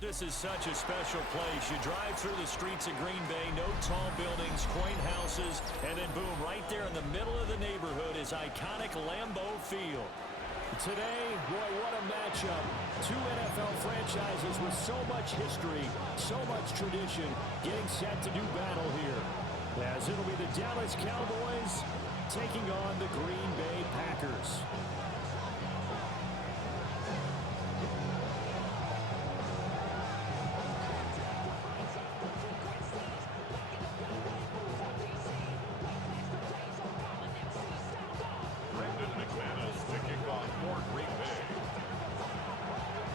This is such a special place. You drive through the streets of Green Bay, no tall buildings, quaint houses, and then boom, right there in the middle of the neighborhood is iconic Lambeau Field. Today, boy, what a matchup. Two NFL franchises with so much history, so much tradition, getting set to do battle here. As it'll be the Dallas Cowboys taking on the Green Bay Packers.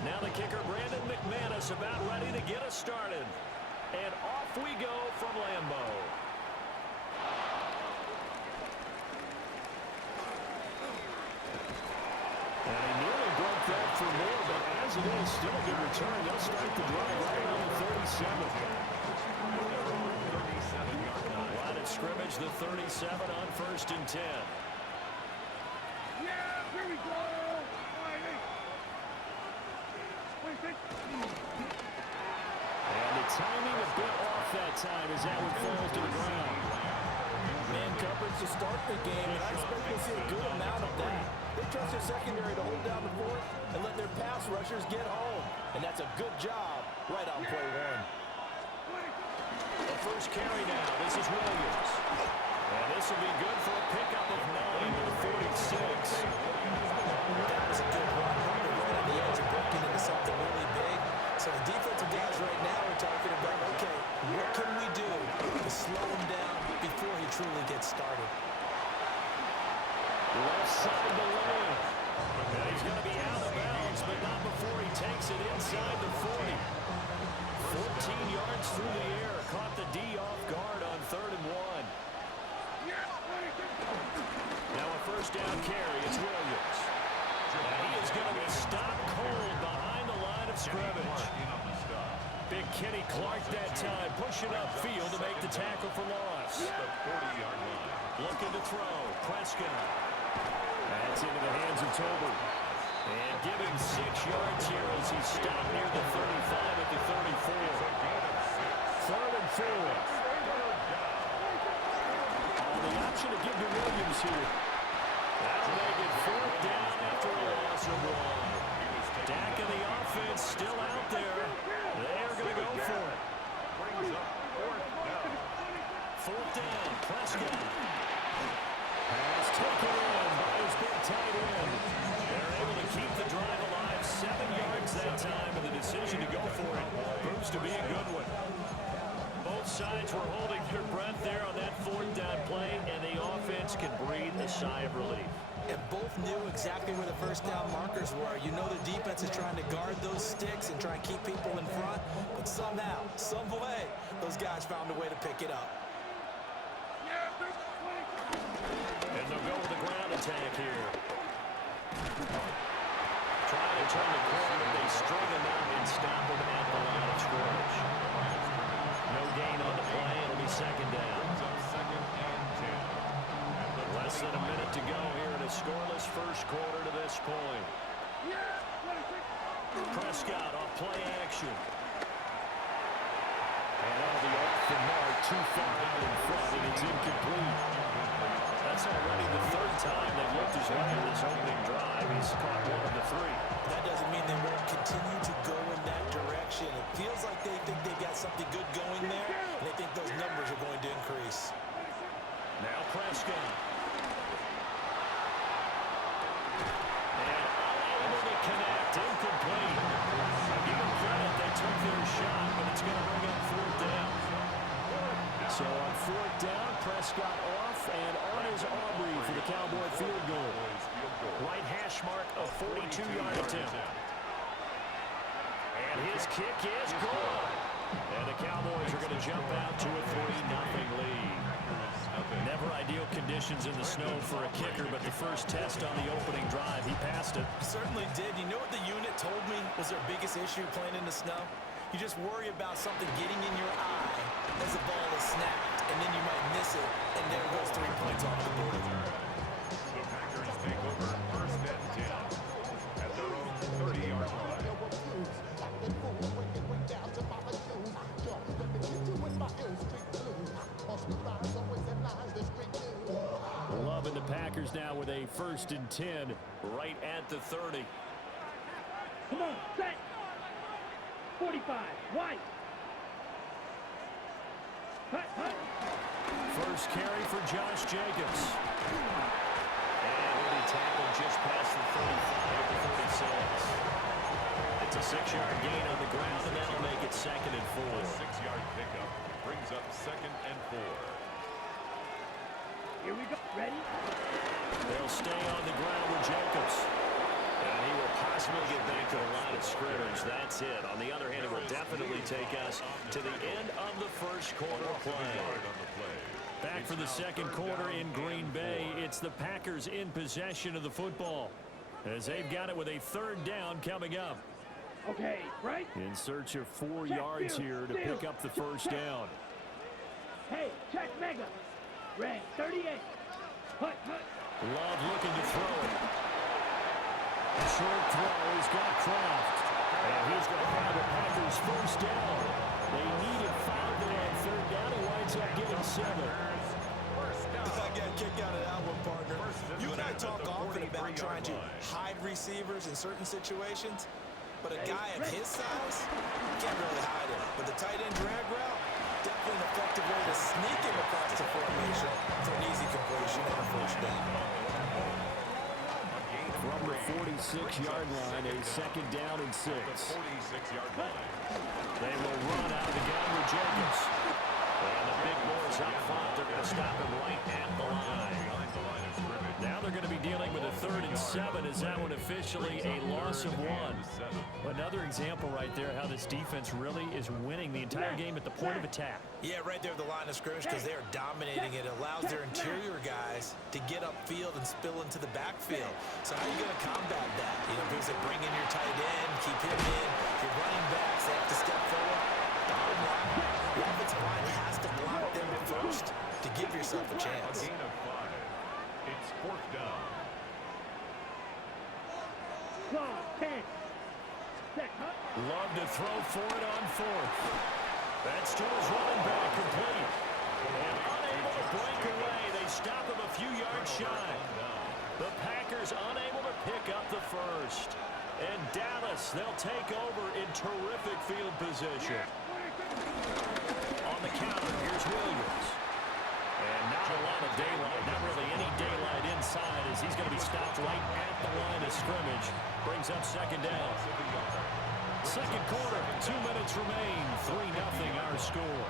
Now the kicker, Brandon McManus, about ready to get us started. And off we go from Lambeau. And he nearly broke that for more, but as it is, still a good return. They'll start the drive right around the 37. Line of scrimmage, the 37 on 1st and 10. Yeah, here we go. And the timing a bit off that time as that one falls to the ground. Man coverage to start the game, and I expect we'll see a good amount of that. They trust their secondary to hold down the fort and let their pass rushers get home. And that's a good job right on play one. The first carry now. This is Williams. And this will be good for a pickup of 9 to the 46. That was a good run. Right on the edge of breaking into something really big. So the defensive guys right now are talking about, okay, what can we do to slow him down before he truly gets started? Left side to lane. And he's going to be out of bounds, but not before he takes it inside the 40. 14 yards through the air. Caught the D off guard on 3rd and 1. Now a first down carry. It's Williams. And he is going to be stopped cold behind the line of scrimmage. Big Kenny Clark that time, pushing upfield to make the tackle for loss. The 40-yard line. Looking to throw. Prescott. That's into the hands of Tolbert. And give him 6 yards here as he stopped near the 35 at the 34. 3rd and 4. The option to give to Williams here. That'll make it 4th down after a loss of 1. Dak and the offense still out there. They're going to go for it. 4th down, Prescott. Has taken in by his big tight end. They're able to keep the drive alive. 7 yards that time, and the decision to go for it proves to be a good one. Both sides were holding their breath there on that 4th down play, and the offense can breathe a sigh of relief. And both knew exactly where the first down markers were. You know the defense is trying to guard those sticks and try and keep people in front, but somehow, some way, those guys found a way to pick it up. And they'll go with the ground attack here. Trying to turn the corner, but they string him out and stop him at the line of scrimmage. No gain on the play. It'll be 2nd down. Less than a minute to go here in a scoreless first quarter to this point. Prescott off play action. And that'll be off the mark, too far out in front, and it's incomplete. That's already the 3rd time they've looked his way in this opening drive. He's caught 1 of the 3. That doesn't mean they won't continue to go in that direction. It feels like they think they've got something good going there, and they think those numbers are going to increase. Now Prescott. And unable to connect. Incomplete. I give them credit. They took their shot, but it's going to bring up 4th down. So on 4th down, Prescott off, and on is Aubrey for the Cowboy field goal. Right hash mark, a 42-yard attempt. And his kick is good. And the Cowboys are going to jump out to a 3-0 lead. Never ideal conditions in the snow for a kicker, but the first test on the opening drive, he passed it. He certainly did. You know what the unit told me was their biggest issue playing in the snow? You just worry about something getting in your eye as the ball is snapped, and then you might miss it, and there goes 3 points off the board. The Packers take over 1st and 10 at their own 30-yard line. Packers now with a 1st and 10 right at the 30. Come on, set. 45, wide. Hut, hut. First carry for Josh Jacobs. And he'll be tackled just past the 35 at the 36. It's a 6-yard gain on the ground, and that'll make it 2nd and 4. A 6-yard pickup brings up 2nd and 4. Here we go. Ready? They'll stay on the ground with Jacobs. And he will possibly get back to the line of scrimmage. That's it. On the other hand, it will definitely take us to the end of the first quarter play. Back for the second quarter in Green Bay. It's the Packers in possession of the football, as they've got it with a 3rd down coming up. Okay, right? In search of 4 yards here to pick up the first down. Hey, check mega. Red 38. Hut, hut. Love looking to throw it. Short throw. He's got Kraft. And he's going to have the Packers first down. They needed 5 there on 3rd down. He winds up getting 7. I got a kick out of that one, partner. You and I talk often about trying to hide receivers in certain situations, but a guy of his size can't really hide him. But the tight end drag route, definitely an effective way to sneak him across the formation for an easy completion and a first down. From the 46-yard line, a 2nd down and 6. 46-yard line. They will run out of the gun with Jacobs. And the big boys up front, they're going to stop him right at the line. Now they're going to be dealing with a 3rd and 7. Is that one officially a loss of 1? Another example right there how this defense really is winning the entire game at the point of attack. Yeah, right there at the line of scrimmage, because they're dominating it. It allows their interior guys to get upfield and spill into the backfield. So how are you going to combat that? You know, because they bring in your tight end, keep him in. Your running backs, they have to step forward. Bottom line, the offensive line has to block them first to give yourself a chance. A gain of 5. It's 4th down. Claw, 10. Set, hut. Love to throw for it on 4th. That's to his running back, complete. And unable to break away. They stop him a few yards shy. The Packers unable to pick up the first. And Dallas, they'll take over in terrific field position. On the counter, here's Williams. And not a lot of daylight, not really any daylight inside, as he's going to be stopped right at the line of scrimmage. Brings up 2nd down. Second quarter, 2 minutes remain. 3-0 our score.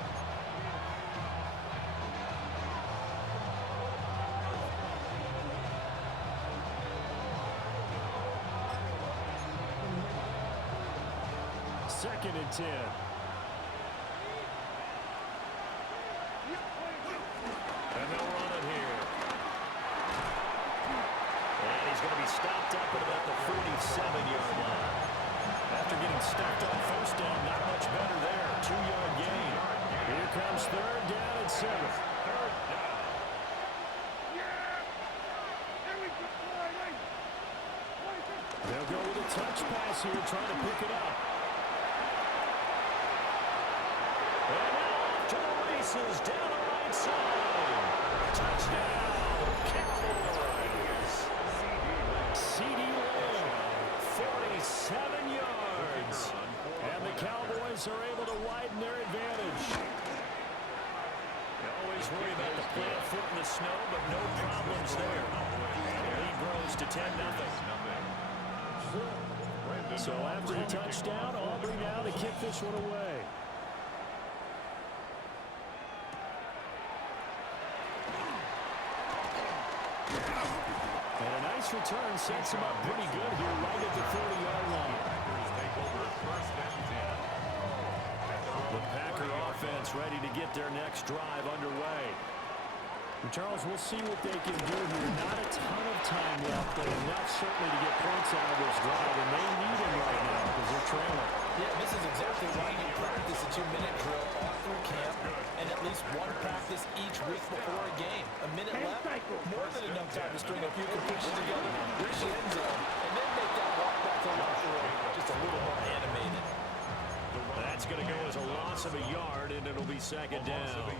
Second and 10. And they'll run it here. And he's going to be stopped up at about the 47-yard line. After getting stopped on 1st down, not much better there. 2-yard gain. Here comes 3rd down and 7. They'll go with a touch pass here, trying to pick it up. And now off to the races, down the right side. Touchdown, Cowboys. C.D. Lamb, 47 yards. And the Cowboys are able to widen their advantage. They always worry about the plant foot in the snow, but no problems there. The lead grows to 10-0. So after the touchdown, Aubrey now to kick this one away. And a nice return sets him up pretty good here right at the 30-yard line. The Packer offense ready to get their next drive underway. And Charles, we'll see what they can do here. Not a ton of time left, but enough certainly to get points out of this drive, and they need them right now because they're trailing. Yeah, this is exactly why you practice a 2-minute drill all through camp and at least one practice each week before a game. A minute left, more than enough time to string a few completions together, reach the end zone, and then make that walk back to the locker room just a little more animated. That's going to go as a loss of a yard, and it'll be 2nd down.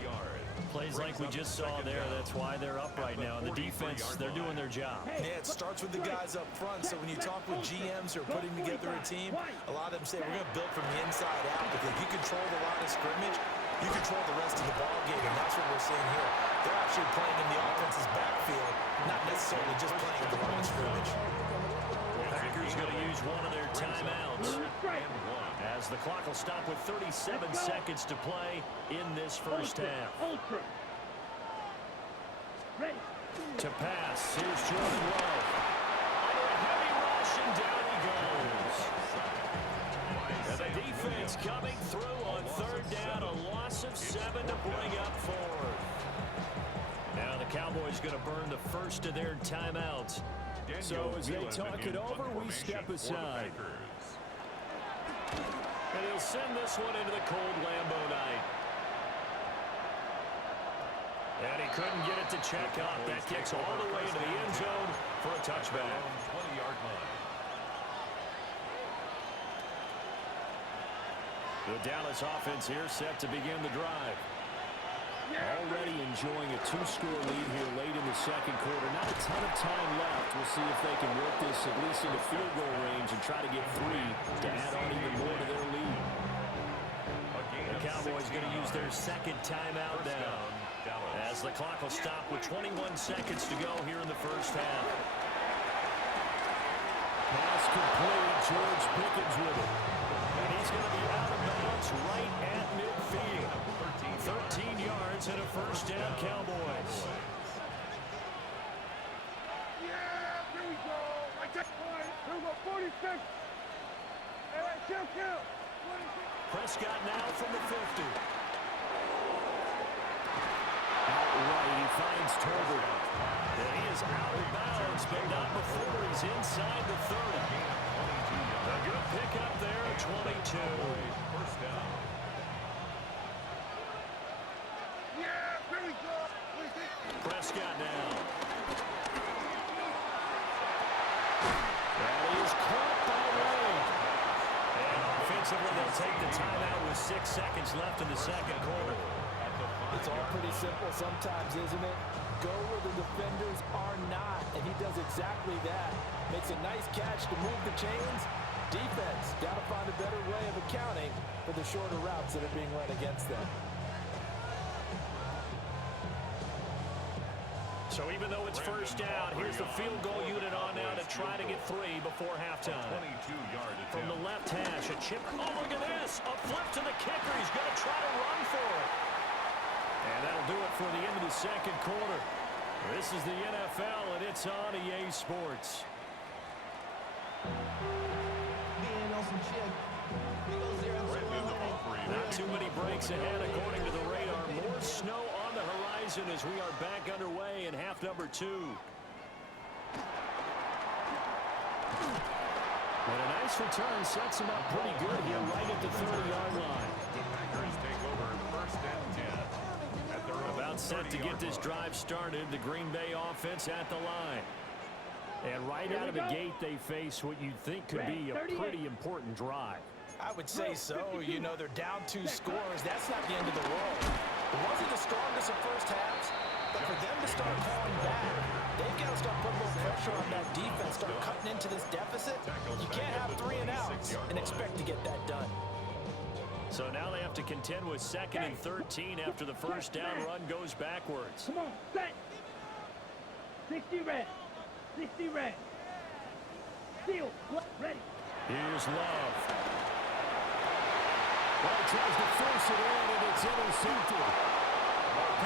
Plays like we just saw there, that's why they're up right now. And the defense, they're doing their job. Yeah, it starts with the guys up front. So when you talk with GMs who are putting together a team, a lot of them say we're going to build from the inside out, because if you control the line of scrimmage, you control the rest of the ball game, and that's what we're seeing here. They're actually playing in the offense's backfield, not necessarily just playing at the line of scrimmage. Packers going to use one of their timeouts, as the clock will stop with 37 seconds to play in this first half. Ultra. Ready. To pass, here's Jordan Love. Under a heavy rush, and down he goes. And the defense coming through on third down, a loss of 7 to bring up fourth. Now the Cowboys going to burn the first of their timeouts. So as they talk it over, we step aside. And he'll send this one into the cold Lambeau night. And he couldn't get it to check up. That kicks all the way into the end zone for a touchback. 20-yard line. The Dallas offense here set to begin the drive. Already enjoying a 2-score lead here late in the second quarter. Not a ton of time left. We'll see if they can work this at least into field goal range and try to get 3 to add on even more to their lead. The Cowboys going to use their second timeout now, as the clock will stop with 21 seconds to go here in the first half. Pass complete. George Pickens with it. And he's going to be out of bounds right at midfield. 13 yards and a first down, Cowboys. Yeah, here we go. Like that. Here we go, 46. Hey, kill. 26. Prescott now from the 50. Outright, he finds Tolbert. And he is out of bounds, but not before he's inside the 30. A good pickup there at 22. First down. Prescott now. That is caught by Wade. And offensively, they'll take the timeout with 6 seconds left in the second quarter. It's all pretty simple sometimes, isn't it? Go where the defenders are not, and he does exactly that. Makes a nice catch to move the chains. Defense, got to find a better way of accounting for the shorter routes that are being run against them. So even though it's first down, here's the field goal unit on now to try to get 3 before halftime. 22-yard attempt. From the left hash, a chip. Oh, look at this. A flip to the kicker. He's going to try to run for it. And that'll do it for the end of the second quarter. This is the NFL, and it's on EA Sports. Not too many breaks ahead, according to the radar. More snow on the horizon as we are back underway in half number 2. And a nice return sets him up pretty good here right at the 30-yard line. The Packers take over first and 10. At their own About set to get this drive started, the Green Bay offense at the line. And right out of the gate, they face what you'd think could be a pretty important drive. I would say so. You know, they're down 2 scores. That's not the end of the world. It wasn't the strongest of first halves, but for them to start calling back, they've got to start putting a little pressure on that defense, start cutting into this deficit. You can't have 3 and outs and expect to get that done. So now they have to contend with 2nd and 13 after the first down run goes backwards. Come on, set. 60 red. 60 red. Seal. Ready. Here's Love. Well, he tries to force it in, and it's intercepted.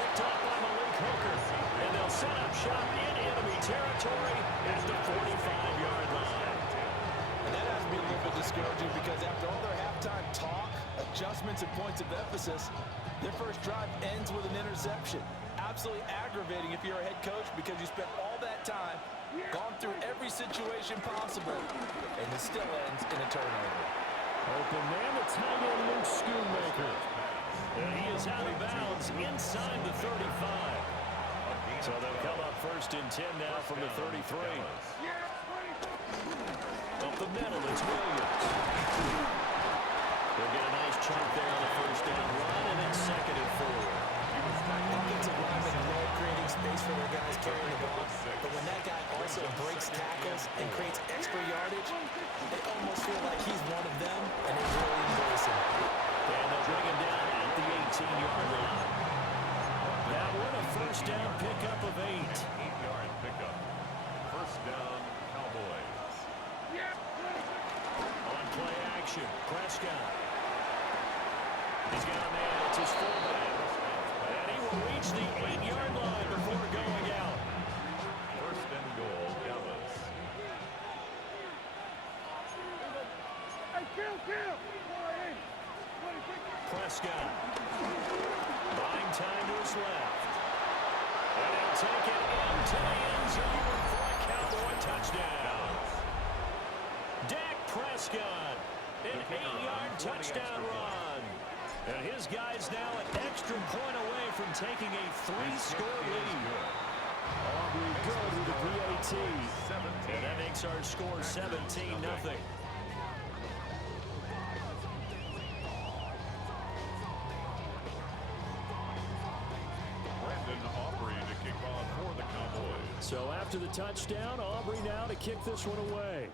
Picked up by Malik Hooker. And they'll set up shop in enemy territory at the 45-yard line. And that has to be a little bit discouraging because after all their halftime talk, adjustments, and points of emphasis, their first drive ends with an interception. Absolutely aggravating if you're a head coach because you spent all that time, gone through every situation possible, and it still ends in a turnover. Open man, the tight end Luke Schoonmaker. And he is out of bounds inside the 35. So they'll come up first and 10 now from the 33. Up the middle, it's Williams. They'll get a nice chunk there on the first down run, and then 2nd and 4. Offensive linemen love creating space for their guys carrying the ball, but when that guy also breaks tackles and creates extra yardage, they almost feel like he's one of them, and they really embrace him. And they'll bring him down at the 18-yard line. That one a first down pickup of 8. 8-yard pickup. First down, Cowboys. On play action, Prescott. He's got a man. It's his fullback. And he will reach the 8-yard line before going out. First and goal, Dallas. Hey, kill! Prescott. Buying time to his left. And he'll take it into the end zone for a Cowboy touchdown. Dak Prescott, an 8-yard touchdown run. And his guy's now an extra point away from taking a 3-score lead. Aubrey good with the PAT. And that makes our score 17-0. Brandon Aubrey to kick off for the Cowboys. So after the touchdown, Aubrey now to kick this one away.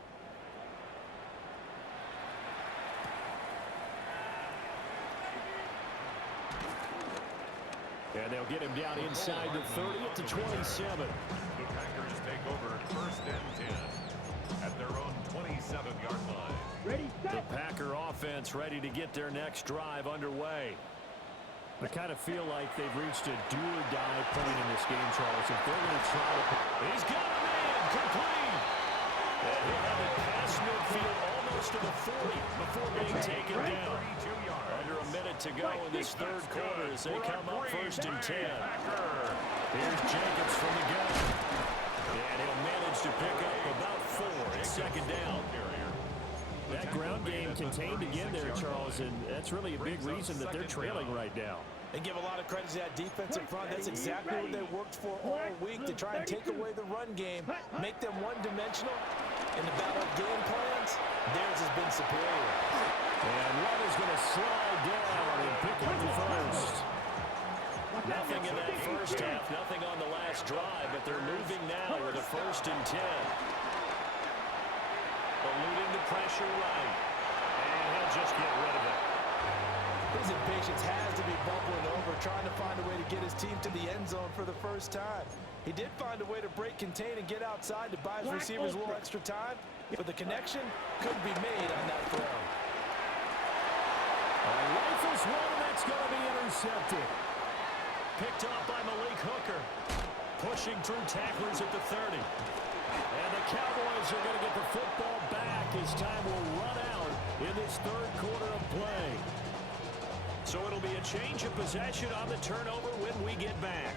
And they'll get him down inside the 30 at the 27. The Packers take over first and 10 at their own 27-yard line. Ready, The set! Packer offense ready to get their next drive underway. I kind of feel like they've reached a do-or-die point in this game, Charles. If they're going to try to... He's got a man! Complete! And he'll have it past midfield almost to the 40 before being taken down. 32 yards. Under a minute to go in this third quarter as they come up first and 10. Here's Jacobs from the gun. And he'll manage to pick up about 4. It's second down. That ground game contained again there, Charles, and that's really a big reason that they're trailing right now. And give a lot of credit to that defensive front. That's exactly what they worked for all week, to try and take away the run game, make them one-dimensional. In the battle of game plans, theirs has been superior. And Love is going to slide down and pick up the first. Nothing in that first half, nothing on the last drive, but they're moving now with a first and 10. Eluding the pressure right. And he'll just get rid of it. His impatience has to be bubbling over, trying to find a way to get his team to the end zone for the first time. He did find a way to break, contain, and get outside to buy his receivers a little extra time, but the connection couldn't be made on that throw. Rifles one, that's going to be intercepted. Picked off by Malik Hooker. Pushing through tacklers at the 30. And the Cowboys are going to get the football back as time will run out in this third quarter of play. So it'll be a change of possession on the turnover when we get back.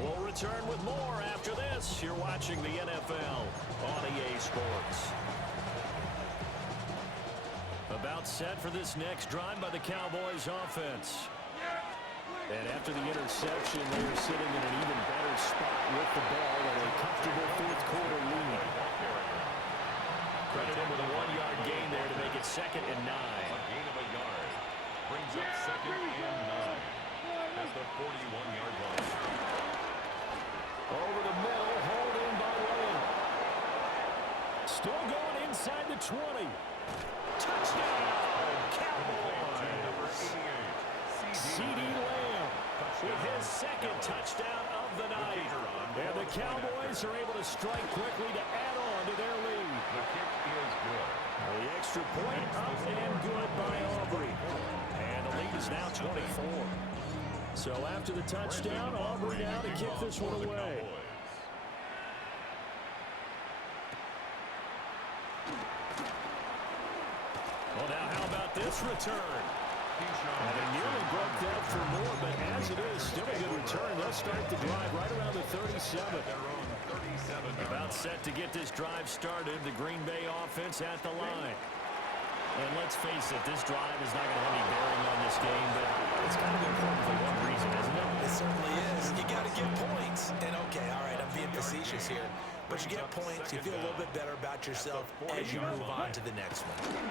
We'll return with more after this. You're watching the NFL on EA Sports. About set for this next drive by the Cowboys offense. And after the interception, they are sitting in an even better spot with the ball and a comfortable fourth quarter lead. Credit him with a 1-yard gain there to make it second and 9. A gain of a yard brings up second and 9 at the 41-yard line. Over the middle, hauled in by Lamb. Still going inside the 20. Touchdown, Cowboys! CeeDee Lamb with his second touchdown of the night. And the Cowboys are able to strike quickly to add on to their lead. The kick is good. The extra point up and good by Aubrey. And the lead is now 24. So after the touchdown, Aubrey now to kick this one away. Well, now how about this return? And they nearly broke that for more, but as it is, still a good return. They'll start the drive right around the 37. About set to get this drive started, the Green Bay offense at the line. And let's face it, this drive is not going to have any bearing on this game, but it's kind of important for one reason, isn't it? It certainly is. You got to get points. And okay, all right, I'm being facetious here, but you get points, you feel a little bit better about yourself as you move on to the next one.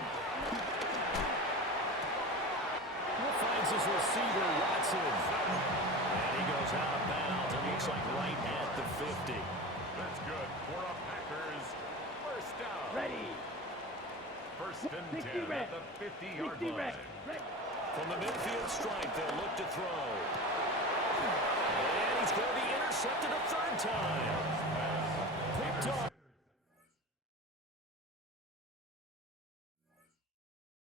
We'll find his receiver, Watson. And he goes out of bounds. It looks like right at the 50. That's good for a Packers first down. Ready. First and 10 at the 50-yard line. From the midfield strike, they'll look to throw. And he's going to be intercepted a third time. Picked off